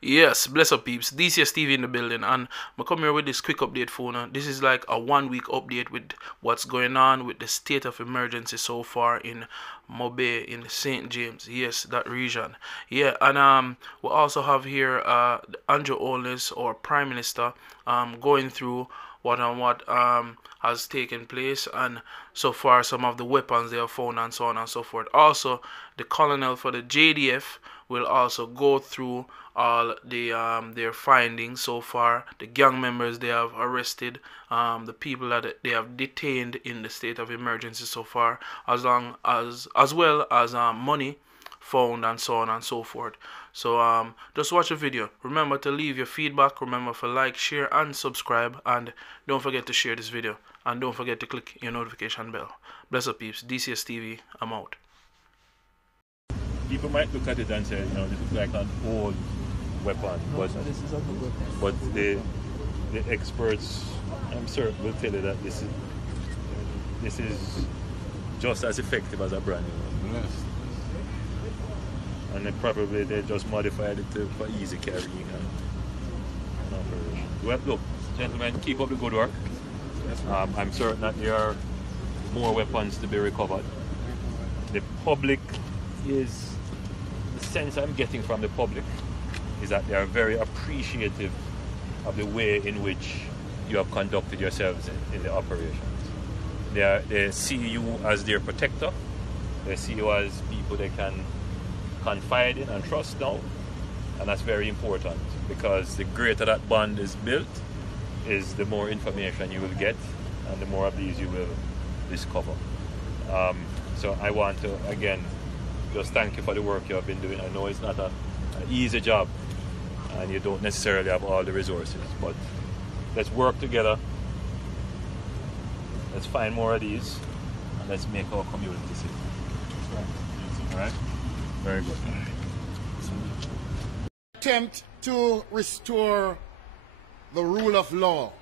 Yes, bless up peeps. DCS TV in the building, and I come here with this quick update for now. This is like a 1 week update with what's going on with the state of emergency so far in Mobe in St. James. Yes, that region. Yeah, and we also have here Andrew Holness, our Prime Minister, going through what has taken place, and so far some of the weapons they have found and so on and so forth. Also, the colonel for the JDF will also go through all the their findings so far, the gang members they have arrested, the people that they have detained in the state of emergency so far, as well as money found and so on and so forth. So just watch the video. Remember to leave your feedback. Remember to like, share, and subscribe. And don't forget to share this video. And don't forget to click your notification bell. Bless up peeps. DCS TV, I'm out. People might look at it and say, this is like an old weapon, but the experts, I'm sure, will tell you that this is just as effective as a brand new one. Yes. And then probably they just modified it for easy carrying and operation. Well, look, gentlemen, keep up the good work. I'm certain that there are more weapons to be recovered. The public is, the sense I'm getting from the public is that they are very appreciative of the way in which you have conducted yourselves in the operations. They see you as their protector. They see you as people they can confide in and trust now, and that's very important, because the greater that bond is built is the more information you will get and the more of these you will discover. So I want to again just thank you for the work you have been doing. I know it's not an easy job and you don't necessarily have all the resources, but let's work together, let's find more of these, and let's make our community safe. All right? Very good. Attempt to restore the rule of law,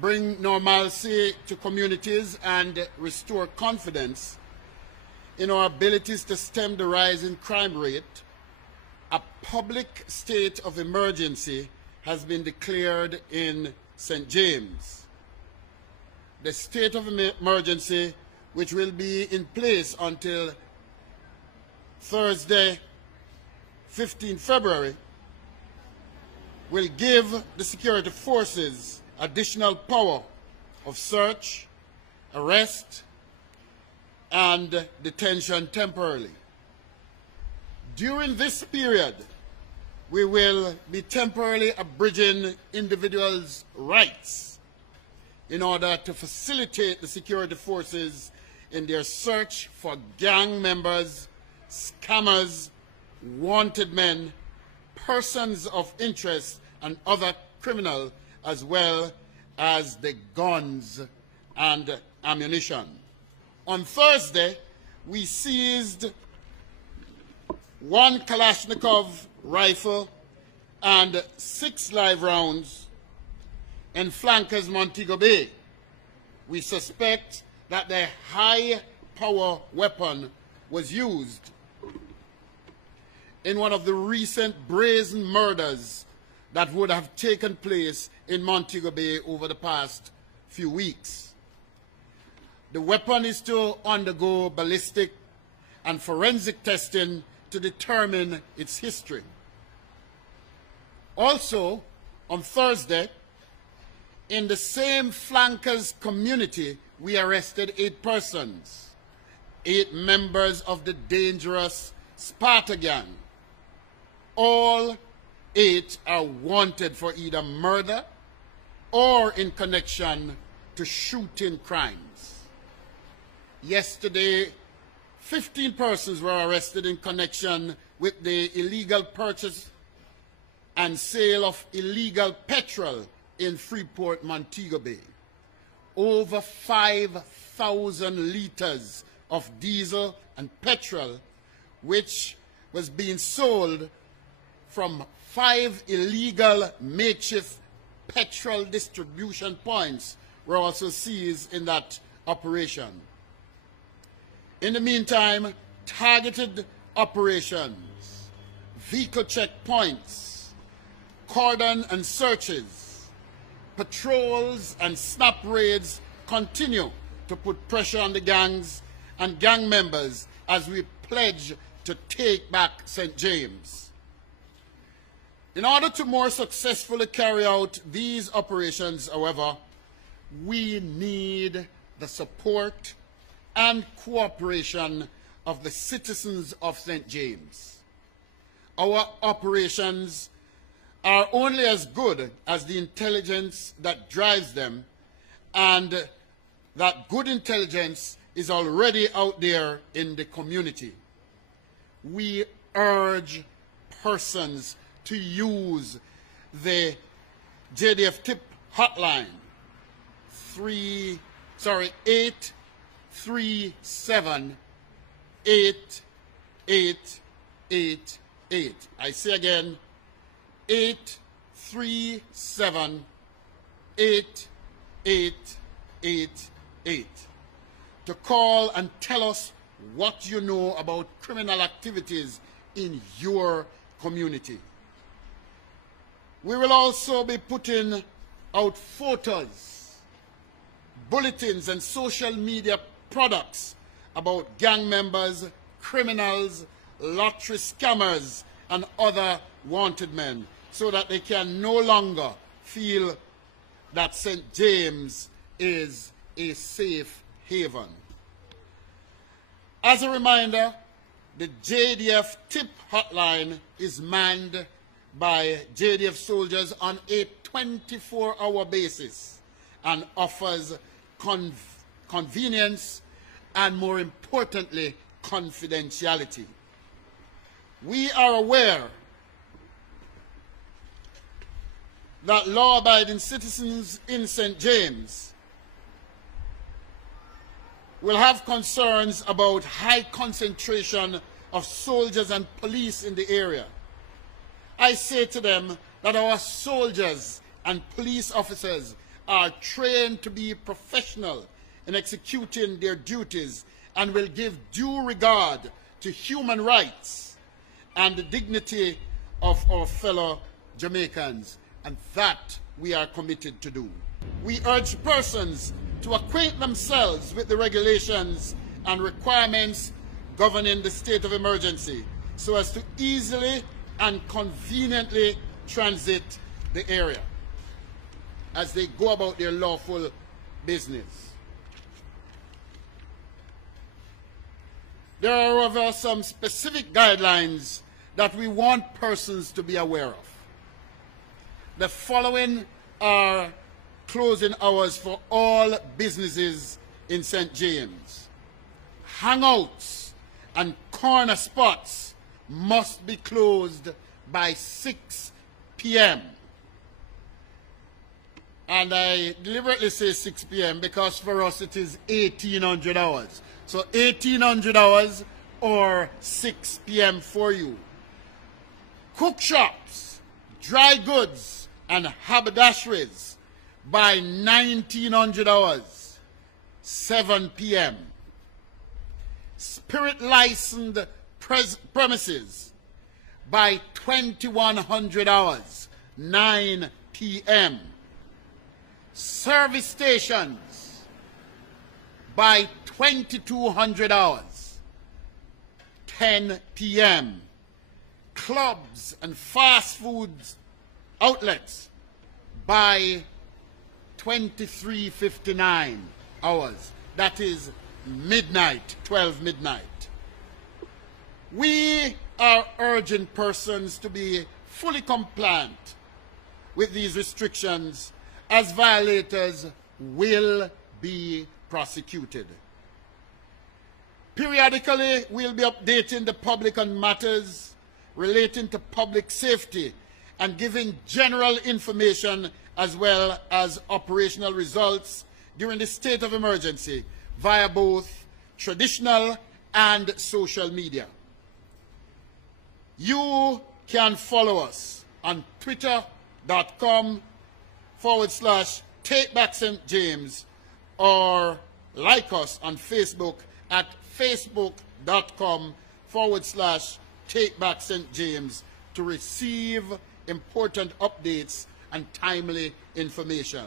bring normalcy to communities, and restore confidence in our abilities to stem the rising crime rate, a public state of emergency has been declared in St. James. The state of emergency, which will be in place until Thursday, 15 February, will give the security forces additional power of search, arrest, and detention temporarily. During this period, we will be temporarily abridging individuals' rights in order to facilitate the security forces in their search for gang members, scammers, wanted men, persons of interest, and other criminals, as well as the guns and ammunition. On Thursday, we seized one Kalashnikov rifle and 6 live rounds in flankers Montego Bay. We suspect that the high-power weapon was used in one of the recent brazen murders that would have taken place in Montego Bay over the past few weeks. The weapon is to undergo ballistic and forensic testing to determine its history. Also, on Thursday, in the same flankers community, we arrested 8 persons, 8 members of the dangerous Sparta gang. All 8 are wanted for either murder or in connection to shooting crimes. Yesterday, 15 persons were arrested in connection with the illegal purchase and sale of illegal petrol in Freeport, Montego Bay. Over 5,000 liters of diesel and petrol, which was being sold from 5 illegal makeshift petrol distribution points, were also seized in that operation. In the meantime, targeted operations, vehicle checkpoints, cordon and searches, patrols and snap raids continue to put pressure on the gangs and gang members as we pledge to take back St. James. In order to more successfully carry out these operations, however, we need the support and cooperation of the citizens of St. James. Our operations are only as good as the intelligence that drives them, and that good intelligence is already out there in the community. We urge persons to use the JDF tip hotline 837 8888. I say again, 837 8888. To call and tell us what you know about criminal activities in your community. We will also be putting out photos, bulletins, and social media products about gang members, criminals, lottery scammers, and other wanted men, so that they can no longer feel that St. James is a safe haven. As a reminder, the JDF tip hotline is manned by JDF soldiers on a 24-hour basis and offers convenience and, more importantly, confidentiality. We are aware that law-abiding citizens in St. James will have concerns about high concentration of soldiers and police in the area. I say to them that our soldiers and police officers are trained to be professional in executing their duties and will give due regard to human rights and the dignity of our fellow Jamaicans, and that we are committed to do. We urge persons to acquaint themselves with the regulations and requirements governing the state of emergency so as to easily and conveniently transit the area as they go about their lawful business. There are, however, some specific guidelines that we want persons to be aware of. The following are closing hours for all businesses in St. James. Hangouts and corner spots must be closed by 6 p.m. And I deliberately say 6 p.m. because for us it is 1800 hours. So 1800 hours or 6 p.m. for you. Cook shops, dry goods, and haberdasheries by 1900 hours, 7 p.m. Spirit licensed premises by 2100 hours, 9 p.m. Service stations by 2200 hours, 10 p.m. Clubs and fast food outlets by 23:59 hours. That is midnight, 12 midnight. We are urging persons to be fully compliant with these restrictions, as violators will be prosecuted. Periodically, we'll be updating the public on matters relating to public safety and giving general information as well as operational results during the state of emergency via both traditional and social media. You can follow us on twitter.com/TakeBackSt.James or like us on Facebook at facebook.com/TakeBackSt.James to receive important updates and timely information.